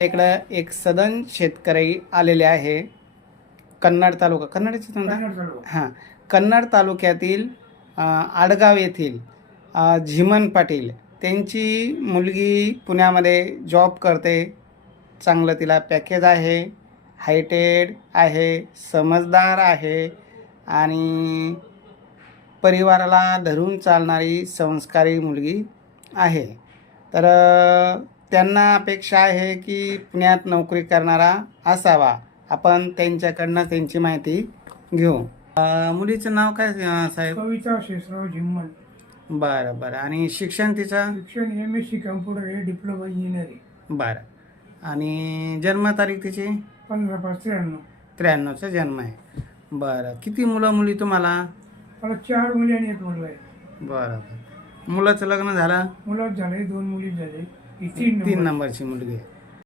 इकडं एक सदन शेतकरी आलेले आहे. कन्नड तालुका, कन्नडचे हां, कन्नड तालुक्यातील आडगाव येथील झिमन पाटील, त्यांची मुलगी पुण्यामध्ये जॉब करते. चांगलं तिला पॅकेज आहे, हायटेड आहे, समजदार आहे आणि परिवाराला धरून चालणारी संस्कारी मुलगी आहे. तर त्यांना अपेक्षा आहे की पुण्यात नोकरी करणारा असावा. आपण त्यांच्याकडनं त्यांची माहिती घेऊ. मुलीचं नाव काय साहेब? कविता शेषराव झिम्मन. बरं बरं. आणि शिक्षण तिचं? शिक्षण MSc कम्प्युटर आहे, डिप्लोमा इंजिनिअरिंग. बरं. आणि जन्मतारीख तिची? 15/5/93. 93चा जन्म आहे. बरं. किती मुलं मुली तुम्हाला? मला 4 मुली आणि 1 मुलगा आहे. बरं बरं. मुलाचं लग्न झालं? मुलात झाले, 2 मुली झाले. ही 3 नंबरची मुलगी आहे.